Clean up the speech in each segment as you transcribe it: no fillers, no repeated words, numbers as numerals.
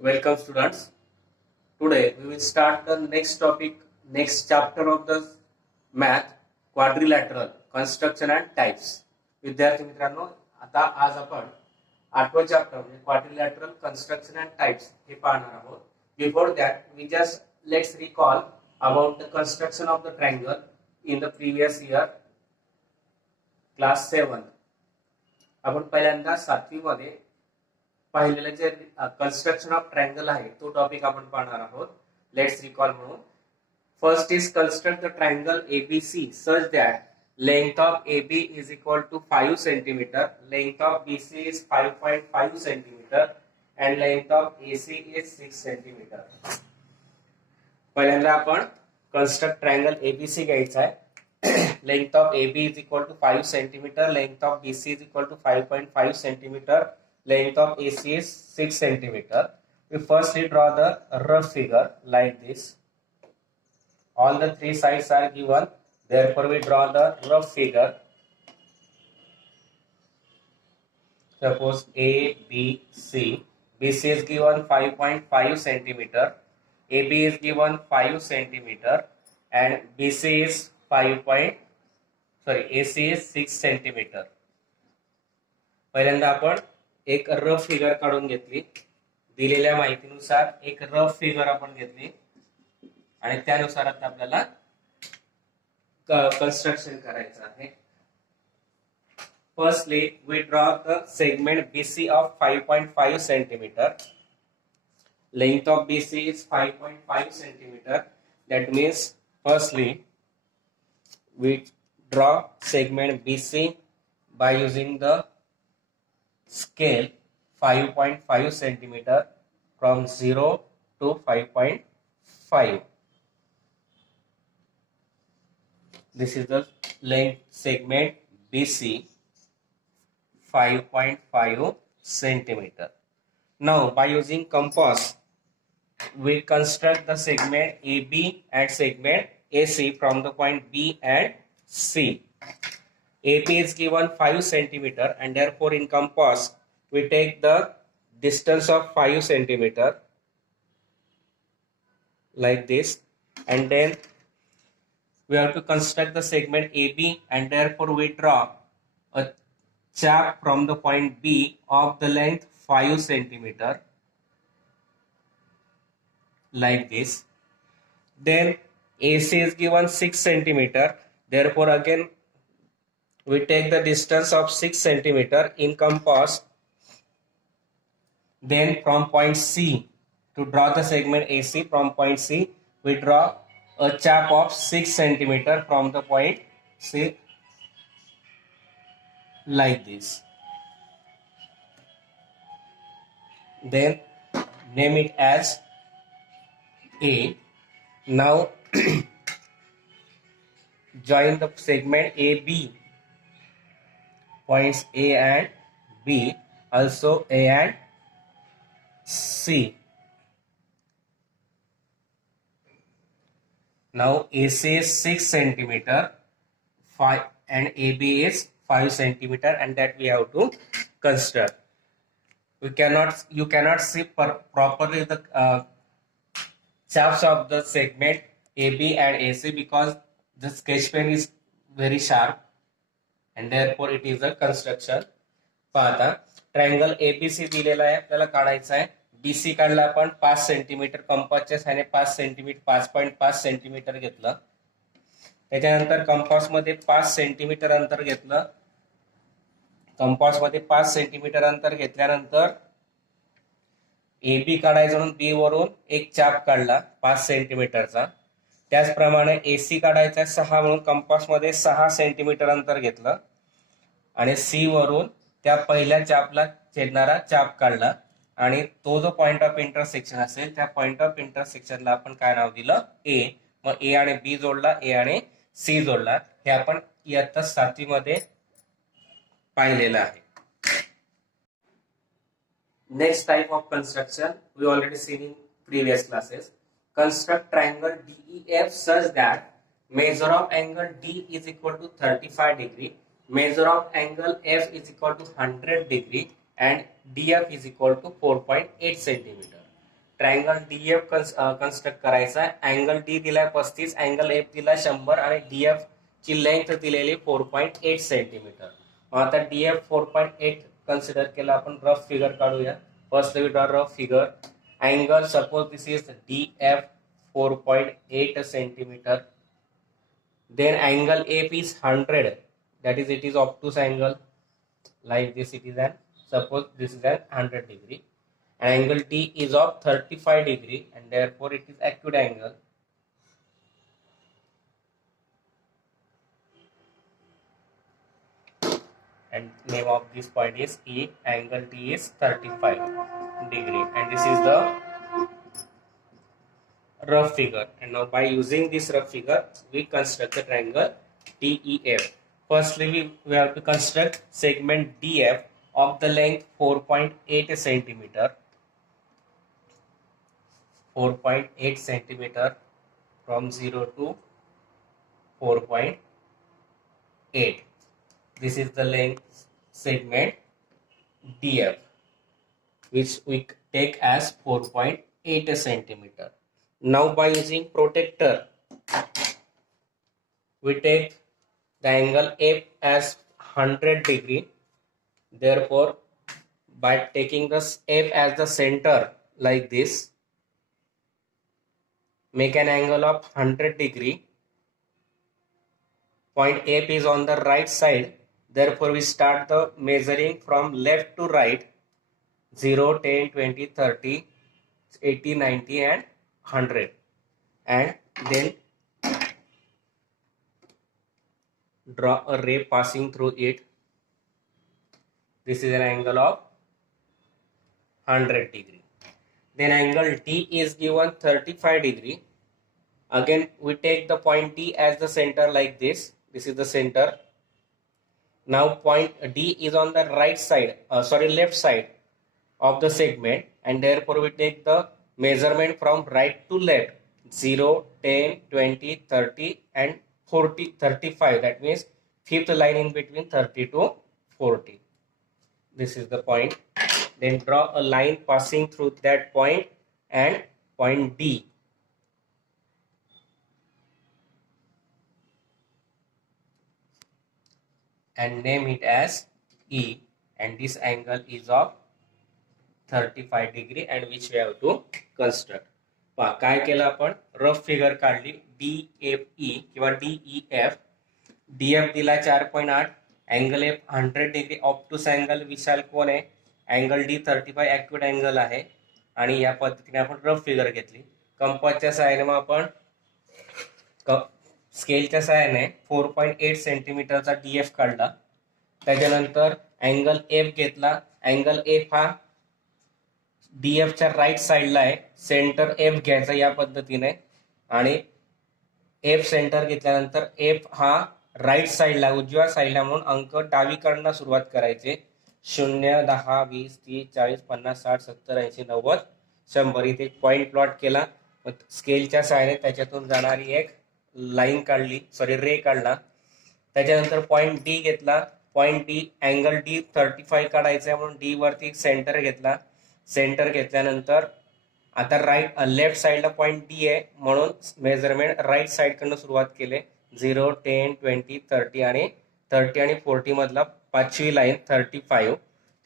Welcome students. Today we will start the next topic, next chapter of the math, quadrilateral construction and types. विद्यार्थी मित्रांनो, आता आज आपण 8वं चॅप्टर म्हणजे क्वाड्रिलॅटरल कन्स्ट्रक्शन अँड टाइप्स हे पाहणार आहोत. Before that we just let's recall about the construction of the triangle in the previous year class 7. आपण पहिल्यांदा 7वी मध्ये पाहिलेलं जे कन्स्ट्रक्शन ऑफ ट्रायंगल आहे तो टॉपिक आपण पाहणार आहोत. लेट्स रिकॉल म्हणून. First is construct the triangle ABC such that length of AB is equal to 5 centimeter, length of BC is 5.5 centimeter and length of AC is 6 centimeter. पहिल्यांदा आपण construct triangle ABC घ्यायचा आहे. Length of AB is equal to 5 centimeter, length of BC is equal to 5.5 centimeter, length of AC is 6 centimeter. We firstly draw the rough figure like this. All the three sides are given. Therefore, we draw the rough figure. Suppose A, B, C. BC is given 5.5 centimeter. AB is given 5 centimeter, and BC is AC is 6 centimeter. पहिल्यांदा आपण एक rough figure काढून घेतली. दिलेल्या माहितीनुसार एक rough figure आपण घेतली आणि त्यानुसार आता आपल्याला कंस्ट्रक्शन करायचं आहे. Firstly we draw the segment BC of 5.5 centimeter. Length of BC is 5.5 centimeter. That means firstly we draw segment BC by using the scale 5.5 centimeter from 0 to 5.5. This is the length segment BC, 5.5 centimeter. Now by using compass we construct the segment AB and segment AC from the point B and C. AB is given 5 centimeter and therefore in compass we take the distance of 5 centimeter like this, and then we have to construct the segment AB and therefore we draw a chap from the point B of the length 5 centimeter like this. Then AC is given 6 centimeter, therefore again we take the distance of 6 centimeter in compass. Then from point C, to draw the segment AC from point C, we draw a chap of 6 centimeter from the point C like this. Then name it as A. Now join the segment AB, points A and B, also A and C. Now AC is 6 centimeter, 5 and AB is 5 centimeter, and that we have to construct. You cannot see properly the chaps of the segment AB and AC because the sketch pen is very sharp and therefore it is a construction. पाहता triangle ABC दिलेला आहे, आपल्याला काढायचा आहे. BC काढला आपण 5 centimetre, कंपासच्या सहाय्याने 5 centimetre 5.5 centimetre घेतलं. त्याच्यानंतर कंपास मध्ये 5 सेंटीमीटर अंतर घेतलं. कंपास मध्ये 5 सेंटीमीटर अंतर घेतल्यानंतर AB काढायचं म्हणून B वरून एक चाप काढला 5 सेंटीमीटरचा. त्याचप्रमाणे AC काढायचा 6 म्हणून कंपास मध्ये 6 सेंटीमीटर अंतर घेतलं आणि C वरून त्या पहिल्या चापला छेदणारा चाप काढला आणि तो जो पॉइंट ऑफ इंटरसेक्शन असेल त्या पॉइंट ऑफ इंटरसेक्शनला आपण काय नाव दिलं A. मग A आणि B जोडला, A आणि C जोडला. हे आपण इयत्ता 7वी मध्ये पाहिलेलं आहे. Next type of construction we already seen in previous classes. Construct triangle DEF such that measure of angle D is equal to 35 degree, measure of angle F is equal to 100 degree and DF is equal to 4.8 centimeter. Triangle DF construct करायचा आहे. Angle D दिलाय 35, angle F दिलाय 100 आणि DF ची length दिलेली 4.8 centimetre. आता DF 4.8 consider केला आपण. रफ फिगर काढूया. First we draw rough figure. Angle suppose this is DF 4.8 centimeter. Then angle F is 100, that is it is obtuse angle like this. It is an, suppose this is an 100 degree, and angle D is of 35 degree and therefore it is acute angle. And name of this point is E. Angle D is 35 degree and this is the rough figure. And now by using this rough figure we construct the triangle DEF. Firstly we have to construct segment DF of the length 4.8 centimeter. 4.8 centimeter from 0 to 4.8. This is the length segment DF, which we take as 4.8 centimeter. Now by using protractor, we take the angle F as 100 degree. Therefore, by taking this F as the center like this, make an angle of 100 degree. Point F is on the right side. Therefore, we start the measuring from left to right. 0, 10, 20, 30, 80, 90 and 100. And then draw a ray passing through it. This is an angle of 100 degree. Then angle D is given 35 degree. Again we take the point D as the center like this. This is the center. Now point D is on the right side, left side of the segment, and therefore we take the measurement from right to left. 0, 10, 20, 30 and 40, 35. That means fifth line in between 30 to 40. This is the point. Then draw a line passing through that point and point D. And name it as E, and this angle is of 35 degree and which we have to construct. पहा काय केलं आपण, rough figure काढली. DFE किंवा DEF. DF दिला 4.8, angle F 100 degree obtuse angle विशाल कोण आहे, अँगल D 35 ॲक्युट अँगल आहे. आणि या पद्धतीने आपण रफ फिगर घेतली. कंपासच्या सहाय्याने मग आपण स्केलच्या सहाय्याने 4.8 सेंटीमीटरचा DF काढला. त्याच्यानंतर अँगल F घेतला. अँगल F हा DF च्या राईट साईडला आहे. सेंटर F घ्यायचा या पद्धतीने आणि F सेंटर घेतल्यानंतर F हा राईट साईडला, उजव्या साईडला, म्हणून अंक डावीकडनं सुरुवात करायचे. 0, 10, 20, 30, 40, 50, 60, 70, 80, 90, 100. इथे पॉइंट प्लॉट केला. स्केलच्या सहाय्याने त्याच्यातून जाणारी एक लाईन काढली, रे काढला. त्याच्यानंतर पॉइंट D घेतला. पॉइंट D, अँगल D 35 काढायचा आहे म्हणून D वरती सेंटर घेतला. सेंटर घेतल्यानंतर आता लेफ्ट साईडला पॉइंट D आहे म्हणून मेजरमेंट राईट साईडकडनं सुरुवात केले. 0, 10, 20, 30 आणि 40 मधला पाचवी लाईन 35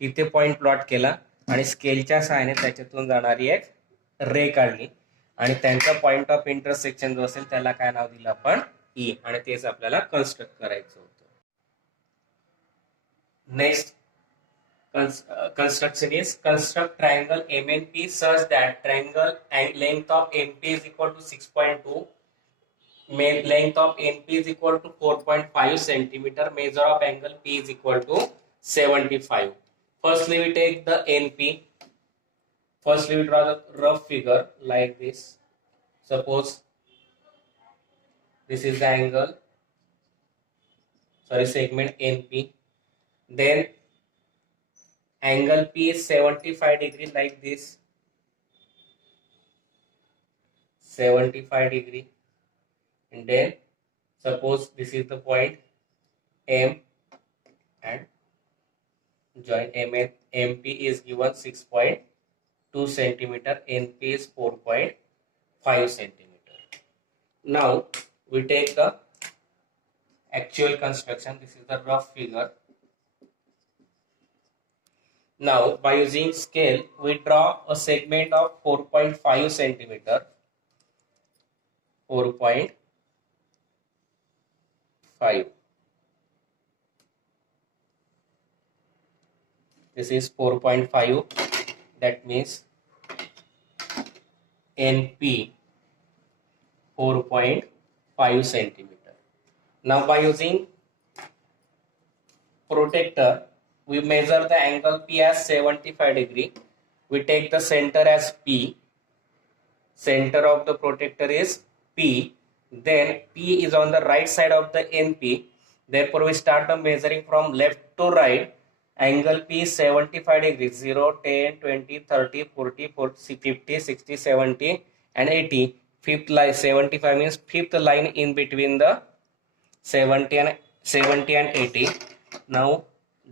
तिथे पॉइंट प्लॉट केला आणि स्केलच्या सहाय्याने त्याच्यातून जाणारी एक रे काढली आणि त्यांचा पॉइंट ऑफ इंटरसेक्शन जो असेल त्याला काय नाव दिलं आपण, E, आणि तेच आपल्याला कन्स्ट्रक्ट करायचं होतं. Next construction is construct triangle MNP such that triangle and length of MP is equal to 6.2, length of NP is equal to 4.5 centimeter, measure of angle P is equal to 75. Firstly we take the NP. Firstly we draw the rough figure like this. Suppose this is the angle, segment NP. Then angle P is 75 degree like this. 75 degree. And then suppose this is the point M and join M and MP is given 6.2. 2 centimeter, NP is 4.5 centimeter. Now we take the actual construction. This is the rough figure. Now by using scale, we draw a segment of 4.5 centimeter, 4.5. This is 4.5. That means NP 4.5 centimeter. Now by using protector, we measure the angle P as 75 degree. We take the center as P. Center of the protector is P. Then P is on the right side of the NP. Therefore, we start the measuring from left to right. Angle P is 75 degrees. 0, 10, 20, 30, 40, 40, 50, 60, 70 and 80. Fifth line 75 means fifth line in between the 70 and 80. Now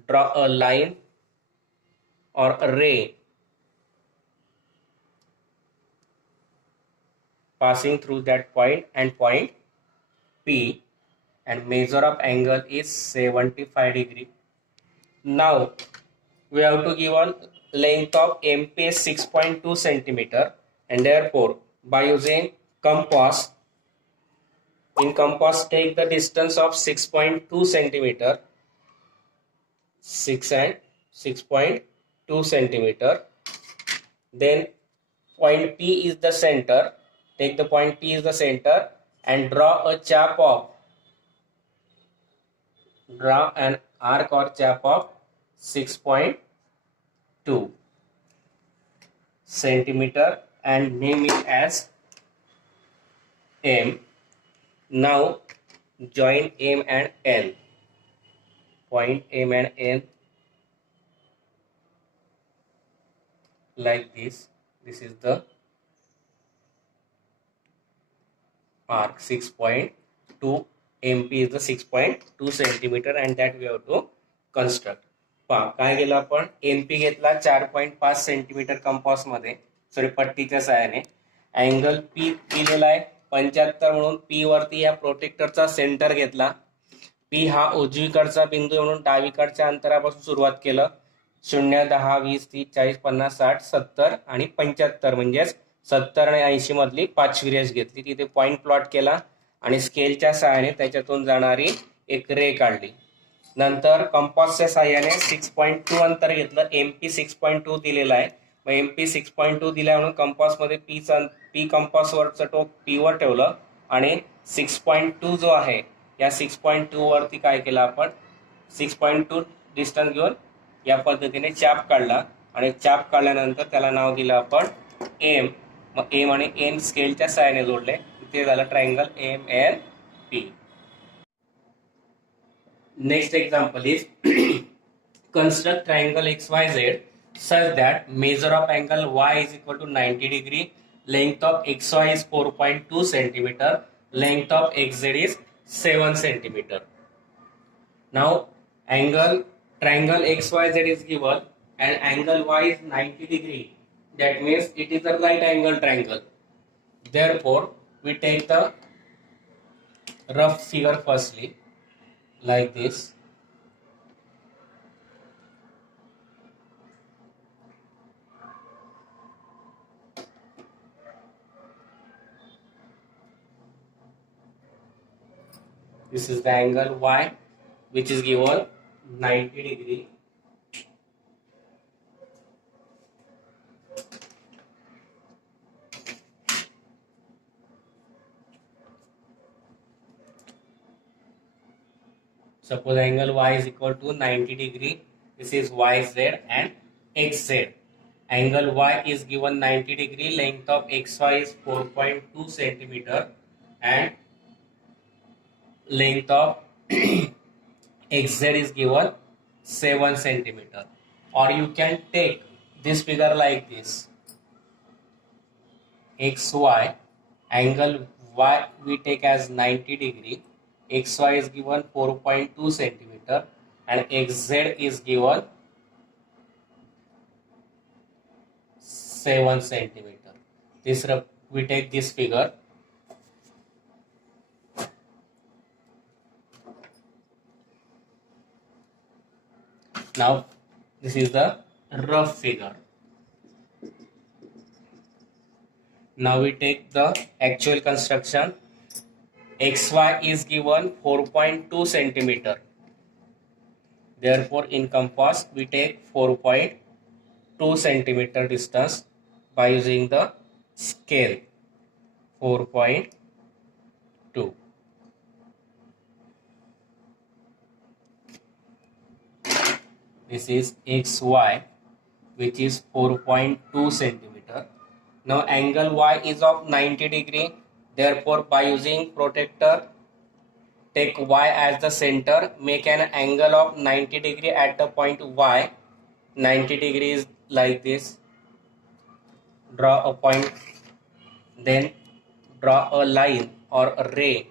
draw a line or a ray passing through that point and point P, and measure of angle is 75 degree. Now we have to give a length of MP 6.2 centimeter, and therefore by using compass, in compass take the distance of 6.2 centimeter, 6.2 centimeter. Then point P is the center. Take the point P is the center and draw an arc or chap of 6.2 centimeter and name it as M. Now join M and N. Point M and N like this. This is the arc 6.2. MP is the 6.2 centimeter and that we have to construct. पहा काय केलं आपण, NP घेतला 4.5 centimetre compass मध्ये, sorry पट्टीच्या सहाय्याने. Angle P दिलेला आहे 75 म्हणून P वरती या प्रोटेक्टरचा सेंटर घेतला. P हा उजवीकडचा बिंदू म्हणून डावीकडच्या अंतरापासून सुरुवात केलं. 0, 10, 20, 30, 40, 50, 60, 70 आणि 75 म्हणजेच 70 आणि 80 मधली 5वी रेष घेतली. तिथे पॉइंट प्लॉट केला आणि स्केलच्या सहाय्याने त्याच्यातून जाणारी एक रे काढली. नंतर कंपासच्या सहाय्याने 6.2 अंतर घेतलं. MP 6.2 दिलेला आहे. मग MP 6.2 दिला म्हणून कंपास मध्ये P कंपासवरचं टोक P वर ठेवलं आणि 6.2 जो आहे या 6.2 वरती काय केलं आपण, 6.2 डिस्टन्स घेऊन या पद्धतीने चाप काढला आणि चाप काढल्यानंतर त्याला नाव दिलं आपण M. मग M आणि N स्केलच्या सहाय्याने जोडले. ते झालं triangle MNP. Next example is construct triangle XYZ such that measure of angle Y is equal to 90 degree, length of XY is 4.2 centimeter, length of XZ is 7 centimeter. Now triangle XYZ is given and angle Y is 90 degree. That means it is a right angle triangle. Therefore we take the rough figure firstly like this. This is the angle Y which is given 90 degree. Suppose angle Y is equal to 90 degree. This is YZ and XZ. Angle Y is given 90 degree. Length of XY is 4.2 centimeter and length of XZ is given 7 centimeter. Or you can take this figure like this. XY, angle Y we take as 90 degree. XY is given 4.2 centimeter and XZ is given 7 centimeter. This we take this figure. Now this is the rough figure. Now we take the actual construction. XY is given 4.2 centimeter. Therefore, in compass we take 4.2 centimeter distance by using the scale 4.2. This is XY, which is 4.2 centimeter. Now angle Y is of 90 degree. Therefore, by using protractor, take Y as the center, make an angle of 90 degree at the point Y. 90 degrees like this. Draw a point, then draw a line or a ray.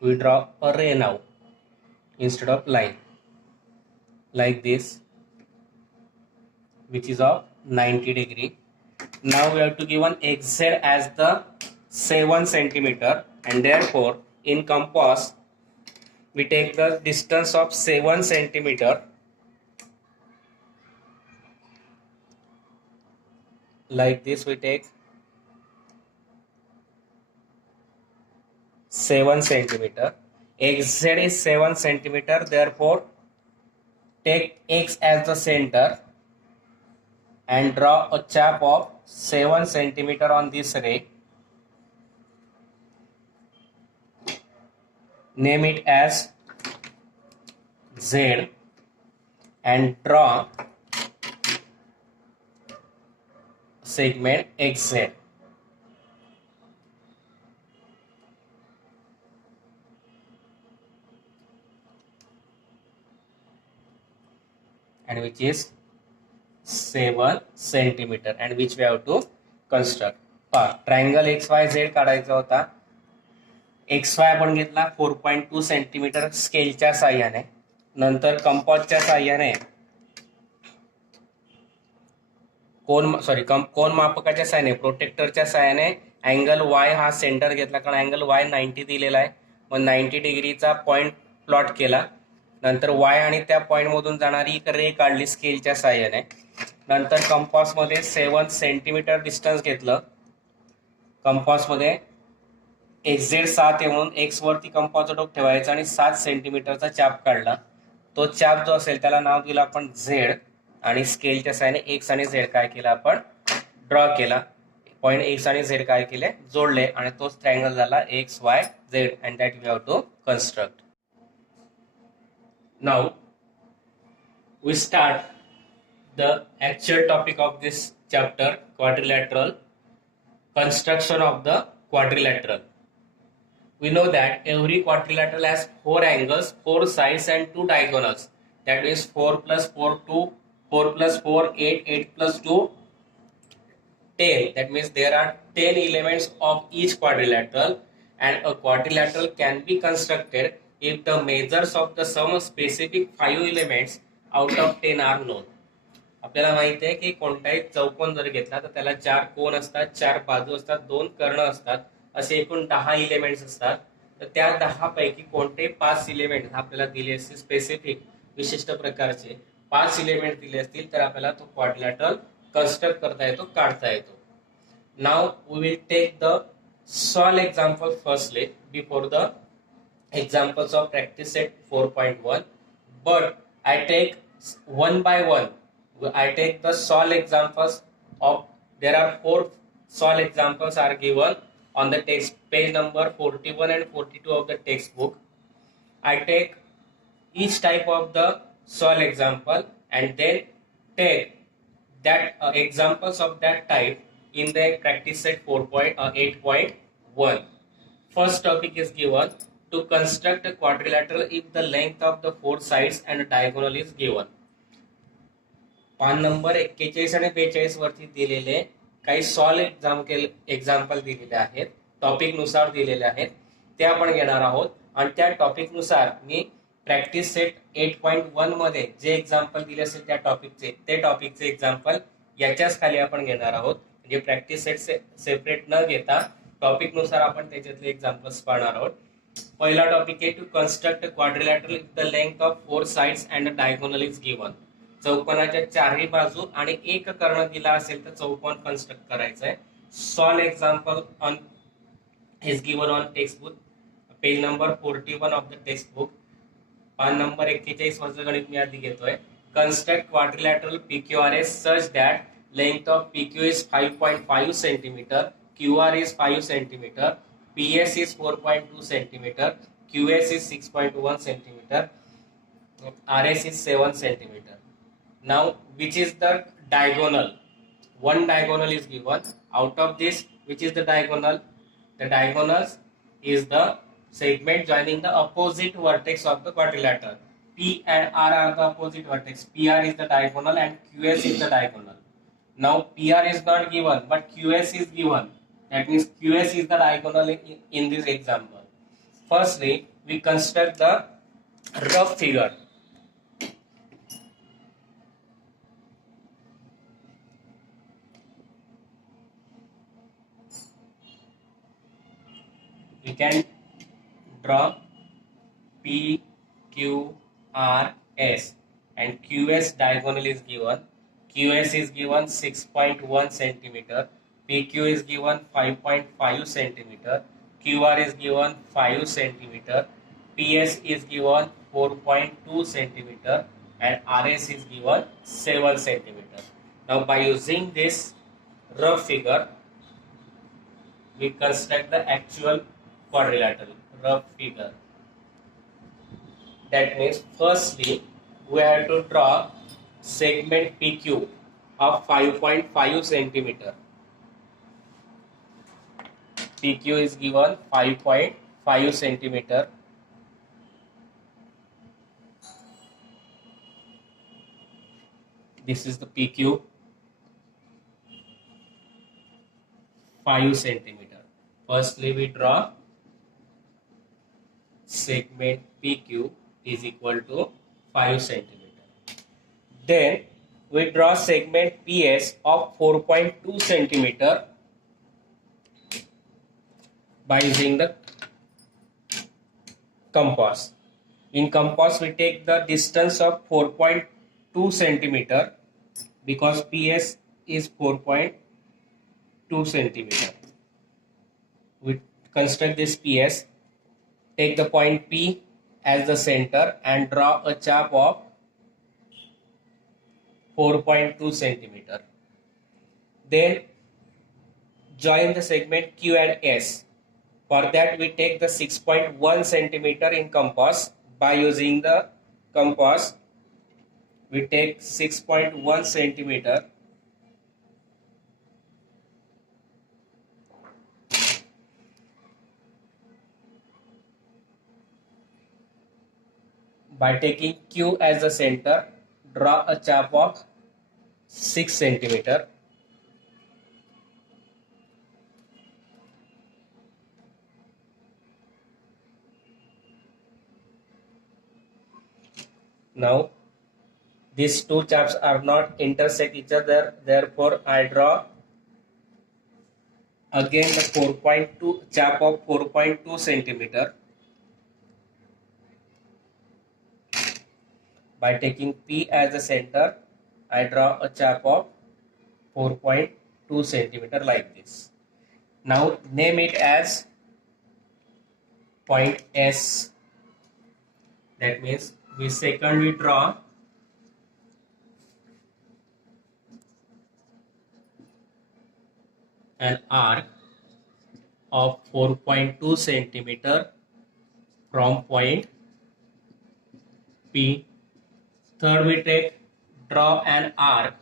We draw a ray now instead of line, like this, which is of 90 degree. Now we have to give an XZ as the 7 centimeter, and therefore in compass we take the distance of 7 centimeter, like this. We take 7 centimeter. XZ is 7 centimeter, therefore take X as the center and draw a chap of 7 centimeter on this ray. Name it as Z and draw segment XZ. And which is 7 centimeter, and which we have to construct. Triangle XYZ काढायचा होता. XY आपण घेतला 4.2 centimetre स्केलच्या साह्याने. नंतर कंपासच्या साह्याने कोन मापकाच्या साह्याने प्रोटेक्टरच्या साह्याने angle Y हा सेंटर घेतला, कारण अँगल Y 90 दिलेला आहे. मग 90 डिग्रीचा पॉइंट प्लॉट केला. नंतर Y आणि त्या पॉइंट मधून जाणारी एक रे काढली स्केलच्या साह्याने. नंतर कंपास मध्ये 7 सेंटीमीटर डिस्टन्स घेतलं. कंपास मध्ये XZ 7 आहे म्हणून X वरती कंपासचं टोक ठेवायचं आणि 7 सेंटीमीटरचा चाप काढला. तो चाप जो असेल त्याला नाव दिलं आपण Z, आणि स्केलच्या साह्याने X आणि Z काय केला आपण ड्रॉ केला. पॉइंट X आणि Z काय केले जोडले, आणि तोच ट्रायंगल झाला XYZ, and that we have to construct. Now we start the actual topic of this chapter, quadrilateral, construction of the quadrilateral. We know that every quadrilateral has 4 angles, 4 sides and 2 diagonals. That means 4 plus 4 2, 4 plus 4 8, 8 plus 2 10. That means there are 10 elements of each quadrilateral, and a quadrilateral can be constructed if the measures of the some specific 5 elements out of 10 are known. आपल्याला माहिती आहे की कोणताही चौकोन जर घेतला तर त्याला 4 कोन असतात, 4 बाजू असतात, 2 कर्ण असतात, असे एकूण 10 इलेमेंट्स असतात. तर त्या 10 पैकी कोणते 5 इलेमेंट आपल्याला दिले असतील, स्पेसिफिक विशिष्ट प्रकारचे 5 इलेमेंट दिले असतील, तर आपल्याला तो क्वाड्रिलॅटरल कन्स्ट्रक्ट करता येतो, काढता येतो. Now we will take the solve example firstly before the examples of practice set 4.1, but I take one by one. I take the solve examples of, there are 4 solve examples are given on the text page number 41 and 42 of the textbook. I take each type of the solve example and then take that examples of that type in the practice set 4.8.1. First topic is given to construct a quadrilateral if the length of the 4 sides and diagonal is given. पान number 41 आणि 42 वरती दिलेले काही solve example दिलेले आहेत, topic नुसार दिलेले आहेत, ते आपण घेणार आहोत. आणि त्या टॉपिक नुसार मी प्रॅक्टिस सेट 8.1 मध्ये जे एक्झाम्पल दिले असेल त्या टॉपिकचे, ते टॉपिकचे एक्झाम्पल याच्याच खाली आपण घेणार आहोत. म्हणजे प्रॅक्टिस सेट सेपरेट न घेता टॉपिक नुसार आपण त्याच्यातले एक्झाम्पल्स पाहणार आहोत. पहिला टॉपिक आहे to construct a quadrilateral with the length of 4 sides and a diagonal is given. चौकोनाच्या चारही बाजू आणि एक कर्ण दिला असेल तर चौकोन कन्स्ट्रक्ट करायचा आहे. Solve example on is given on text book page number 41 of the text book. पान नंबर 41 वरचं गणित मी आधी घेतोय. Construct quadrilateral PQRS such that length of PQ is 5.5 centimeter, QR is 5 centimeter, PS is 4.2 centimeter, QS is 6.1 centimeter, RS is 7 centimeter. Now, which is the diagonal? One diagonal is given. Out of this, which is the diagonal? The diagonal is the segment joining the opposite vertex of the quadrilateral. P and R are the opposite vertex. PR is the diagonal and QS is the diagonal. Now PR is not given, but QS is given. That means QS is the diagonal in this example. Firstly, we construct the rough figure. We can draw P, Q, R, S and QS diagonal is given. QS is given 6.1 centimeter, PQ is given 5.5 centimeter, QR is given 5 centimeter, PS is given 4.2 centimeter and RS is given 7 centimeter. Now by using this rough figure, we construct the actual quadrilateral rough figure. That means firstly we have to draw segment PQ of 5.5 centimeter. PQ is given 5.5 centimeter. This is the PQ, 5 centimeter. Firstly we draw segment PQ is equal to 5 centimeter. Then we draw segment PS of 4.2 centimeter by using the compass. In compass we take the distance of 4.2 centimeter because PS is 4.2 centimeter. We construct this PS, take the point P as the center and draw a chap of 4.2 centimeter. Then join the segment Q and S. For that we take the 6.1 centimeter in compass. By using the compass we take 6.1 centimeter by taking Q as the center, draw a chap of 6 centimeter. Now these two chaps are not intersect each other, therefore I draw again the 4.2 chap of 4.2 centimeter. By taking P as the center, I draw a chap of 4.2 centimeter like this. Now name it as point S. That means we secondly draw an arc of 4.2 centimeter from point P. Third we draw an arc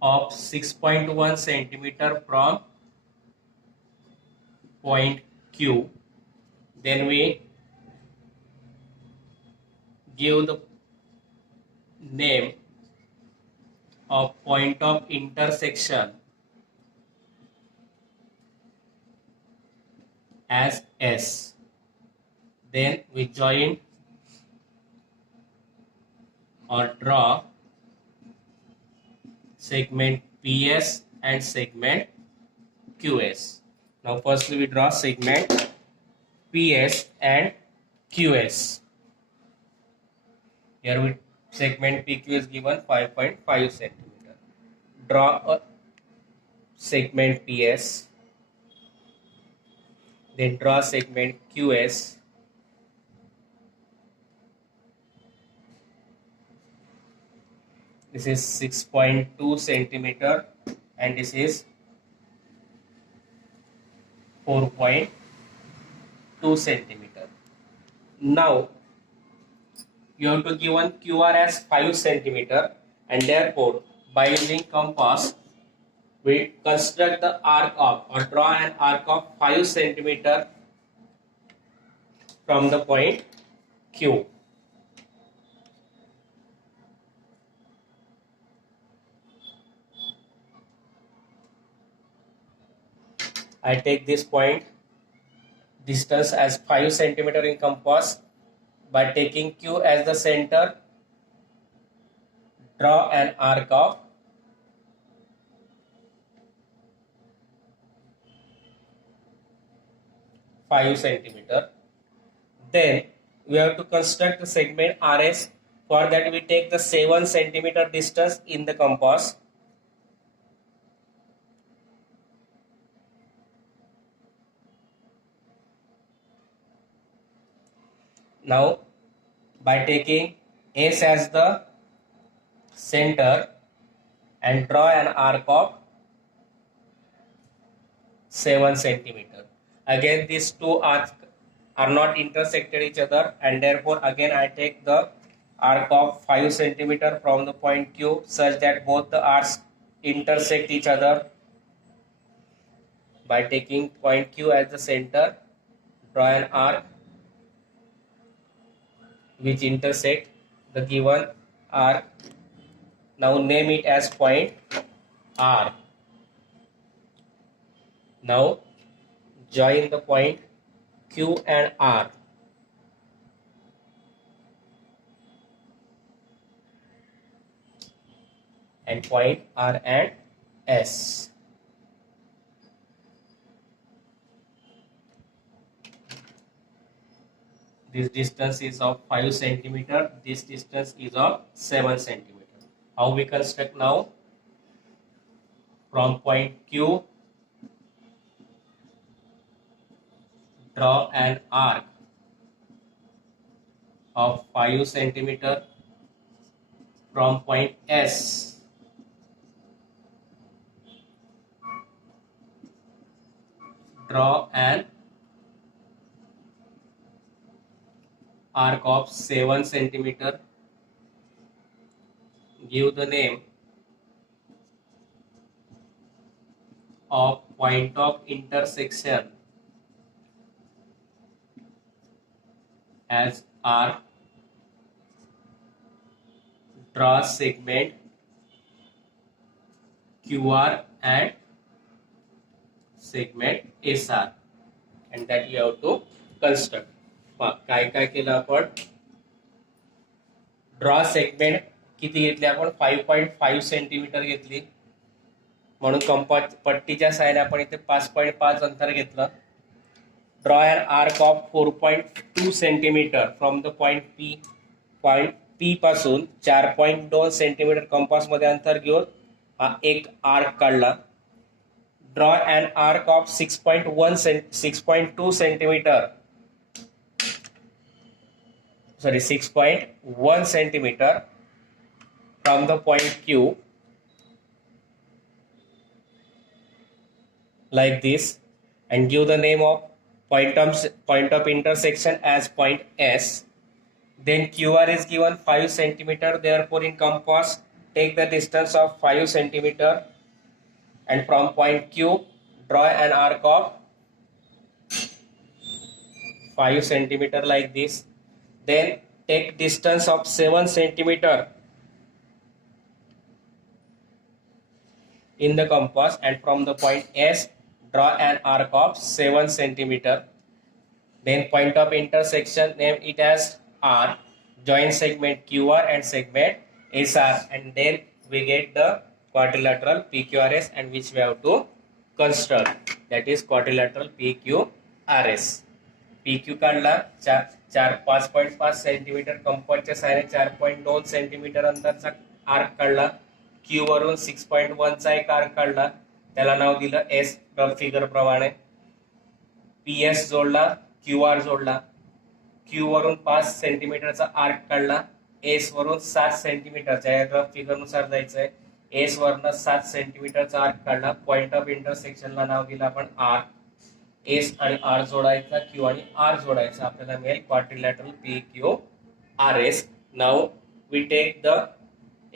of 6.1 centimeter from point Q. Then we give the name of point of intersection as S. Then we join or draw segment PS and segment QS. Now firstly we draw segment PS and QS. Here we segment PQ is given 5.5 centimeter. Draw a segment PS, then draw segment QS. This is 6.2 centimeter and this is 4.2 centimeter. Now you have to given QR as 5 centimeter, and therefore by using compass we construct the arc of or draw an arc of 5 centimeter from the point Q. I take this point distance as 5 centimeter in compass. By taking Q as the center, draw an arc of 5 centimeter. Then we have to construct the segment RS. For that we take the 7 centimeter distance in the compass. Now by taking S as the center and draw an arc of 7 centimeter. Again these two arcs are not intersected each other, and therefore again I take the arc of 5 centimeter from the point Q such that both the arcs intersect each other. By taking point Q as the center, draw an arc which intersect the given arc. Now name it as point R. Now join the point Q and R. And point R and S. This distance is of 5 centimeter. This distance is of 7 centimeter. How we construct now? From point Q, draw an arc of 5 centimeter from point S. Draw an arc of 7 centimeter. Give the name of point of intersection as R. Draw segment QR and segment SR, and that you have to construct. काय काय केलं आपण? Draw segment किती घेतली आपण? 5.5 centimetre घेतली, म्हणून compass पट्टीच्या साहाय्याने आपण इथे 5.5 अंतर घेतलं. Draw an arc of 4.2 centimetre from the point P पासून 4.2 सेंटीमीटर कंपास मध्ये अंतर घेऊन हा एक आर्क काढला. Draw an arc of 6.2 centimetre 6.1 centimeter from the point Q like this, and give the name of point of intersection as point S. Then QR is given 5 centimeter. Therefore in compass take the distance of 5 centimeter, and from point Q draw an arc of 5 centimeter like this. Then take distance of 7 centimeter in the compass, and from the point S draw an arc of 7 centimeter. Then point of intersection, name it as R. Join segment QR and segment SR, and then we get the quadrilateral PQRS and which we have to construct, that is quadrilateral PQRS. PQ काढला 5.5 centimetre, कंपासच्या साहाय्याने 4.2 centimetre अंतरचा arc काढला. Q वरून 6.1 चा एक arc काढला, त्याला नाव दिलं S figure प्रमाणे. PS जोडला, QR जोडला. Q वरून 5 सेंटीमीटरचा आर्क काढला, S वरून 7 सेंटीमीटरचा, या फिगर नुसार जायचंय. S वरनं 7 सेंटीमीटरचा आर्क काढला. पॉइंट ऑफ इंटरसेक्शनला नाव दिलं आपण R. S आणि R जोडायचा, Q आणि R जोडायचा, आपल्याला मिळेल quadrilateral PQRS. Now we take the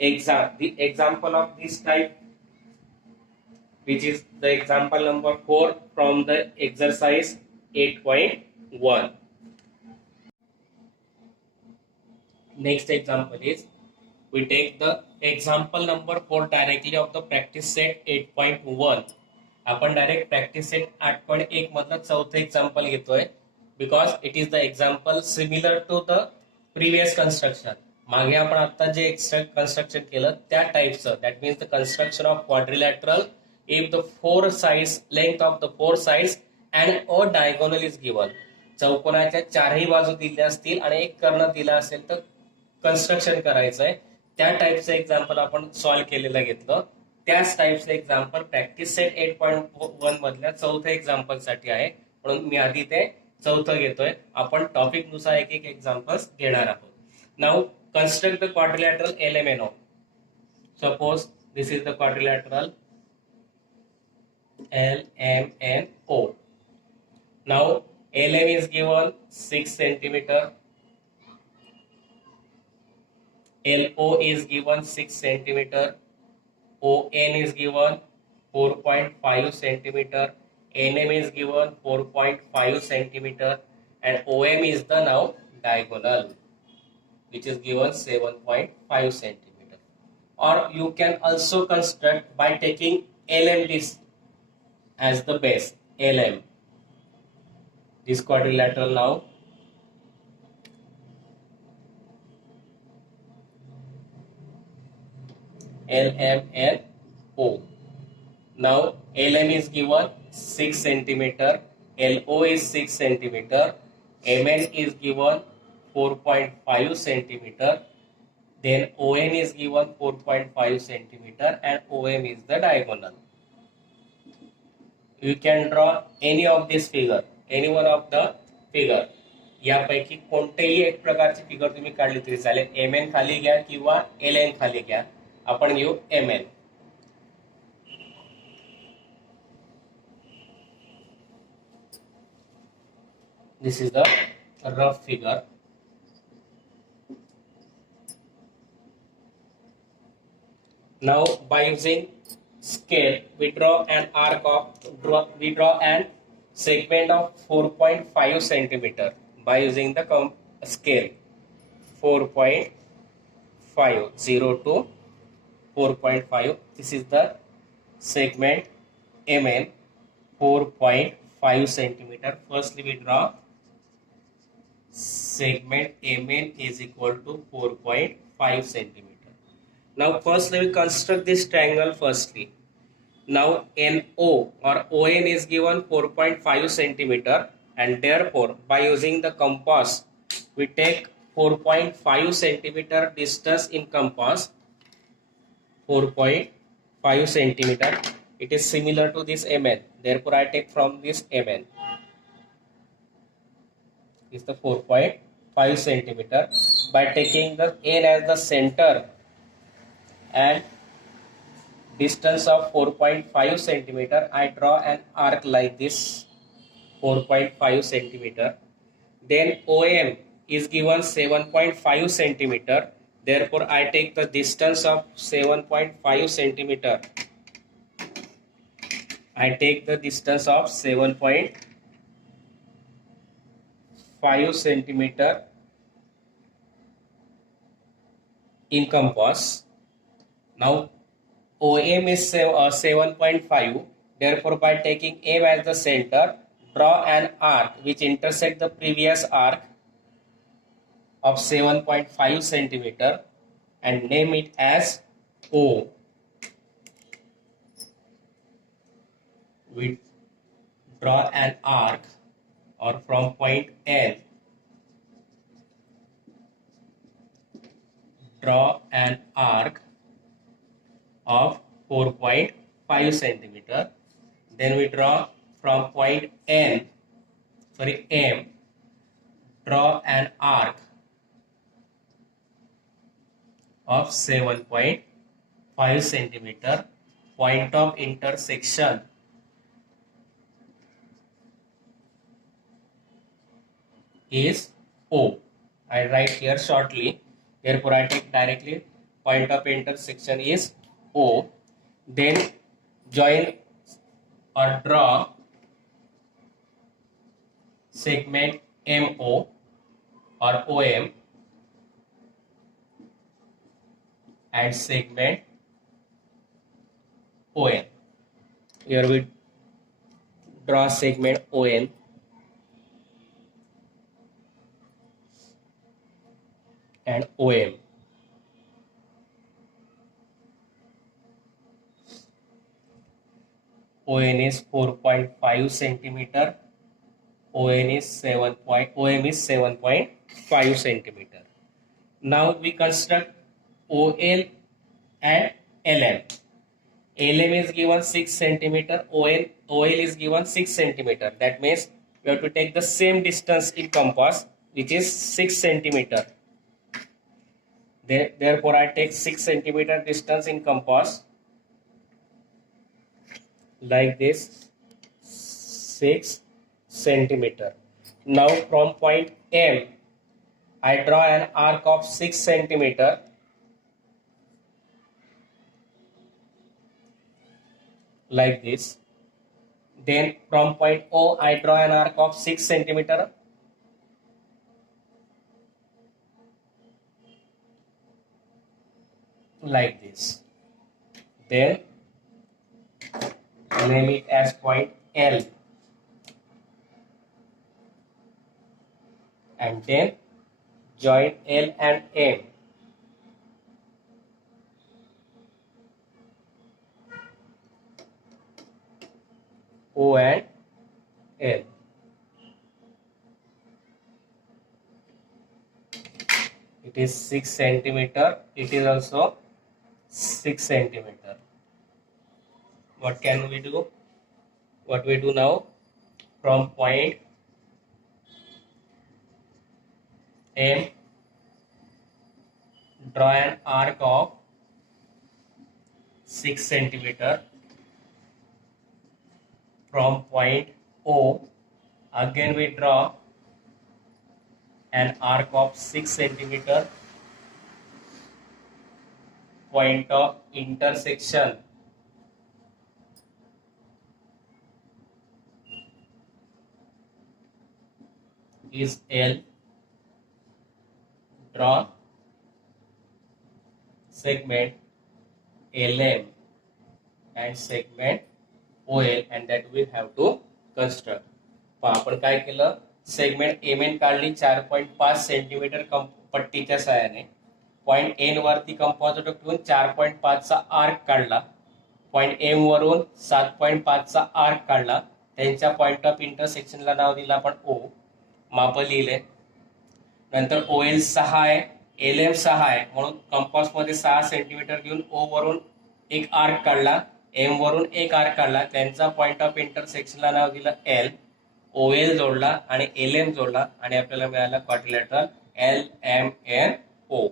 example of this type, which is the example number 4 from the exercise 8.1. Next example is, we take the example number 4 directly of the practice set 8.1. आपण direct practice set 8.1 मधलं चौथं example घेतोय, because it is the example similar to the previous construction. मागे आपण आता जे construction केलं त्या टाइपचं, that means the construction of quadrilateral if the four sides, length of the four sides and a diagonal is given. चौकोनाच्या चारही बाजू दिल्या असतील आणि एक कर्ण दिला असेल तर कन्स्ट्रक्शन करायचंय. त्या टाइपचं एक्झाम्पल आपण सॉल्व्ह केलेलं घेतलं. त्याच टाइपचं एक्झाम्पल प्रॅक्टिस सेट 8.1 मधल्या चौथ्या एक्झाम्पल साठी आहे, म्हणून मी आधी ते चौथं घेतोय. आपण टॉपिक नुसार एक एक एक्झाम्पल्स घेणार आहोत. Now construct the quadrilateral LMNO. Suppose this is the quadrilateral LMNO. Now LM is given 6 centimeter, LO is given 6 centimeter, ON is given 4.5 centimeter, NM is given 4.5 centimeter, and OM is the now diagonal, which is given 7.5 centimeter. Or you can also construct by taking LM this as the base. LM, this quadrilateral now LMNO. Now LM is given 6 centimeter, LO is 6 centimeter, MN is given 4.5 centimeter, then ON is given 4.5 centimeter, and OM is the diagonal. You can draw any of this figure, any one of the figure. यापैकी कोणतेही एक प्रकारची figure तुम्ही काढली तरी चालेल. MN खाली घ्या किंवा LN खाली घ्या. आपण घेऊ MN. This is the rough figure. Now by using scale we draw an arc of we draw an segment of 4.5 centimeter by using the scale 4.5, 0 to 4.5. This is the segment MN, 4.5 centimeter. Firstly we draw segment MN is equal to 4.5 centimeter. Now first let me construct this triangle firstly. Now NO or ON is given 4.5 centimeter, and therefore by using the compass we take 4.5 centimeter distance in compass. 4.5 centimeter, it is similar to this MN, therefore I take from this MN is the 4.5 centimeter. By taking the N as the center and distance of 4.5 centimeter, I draw an arc like this, 4.5 centimeter. Then OM is given 7.5 centimeter, therefore I take the distance of 7.5 centimeter. I take the distance of 7.5 centimeter in compass. Now OM is 7.5, therefore by taking M as the center, draw an arc which intersect the previous arc of 7.5 centimeter and name it as O. we draw an arc, or from point N draw an arc of 4.5 centimeter. Then we draw from point M, draw an arc of 7.5 centimeter. Point of intersection is O. I write here shortly. Therefore, I take directly point of intersection is O. Then join or draw segment MO or OM and segment ON. Here we draw segment ON and OM. ON is 4.5 centimeter. OM is 7.5 centimeter. Now we construct OL and LM. LM is given 6 centimeter. OL is given 6 centimeter. That means we have to take the same distance in compass, which is 6 centimeter. Therefore, I take 6 centimeter distance in compass, like this, 6 centimeter. Now from point M, I draw an arc of 6 centimeter. Like this. Then from point O, I draw an arc of 6 centimeter. Like this. Then name it as point L. And then join L and M. O and L. It is 6 centimeter. It is also 6 centimeter. What can we do? What we do now? From point M, draw an arc of 6 centimeter. From point O, again we draw an arc of 6 centimeter. Point of intersection is L. Draw segment LM and segment OL, and that we have to construct. आपण काय केलं, segment MN काढली 4.5 centimetre पट्टीच्या सहाय्याने. Point N वरती composite ठेवून 4.5 चा arc काढला. पॉइंट M वरून 7.5 चा आर्क काढला. त्यांच्या पॉइंट ऑफ इंटरसेक्शनला नाव दिलं आपण O. माप लिहिले. नंतर OL 6 आहे, LM 6 आहे, म्हणून कंपास मध्ये 6 सेंटीमीटर घेऊन O वरून एक आर्क काढला, M वरून एक आर्क काढला. त्यांचा पॉइंट ऑफ इंटरसेक्शनला नाव दिलं L. OL जोडला आणि LM जोडला आणि आपल्याला मिळाला क्वाड्रिलॅटरल LMNO.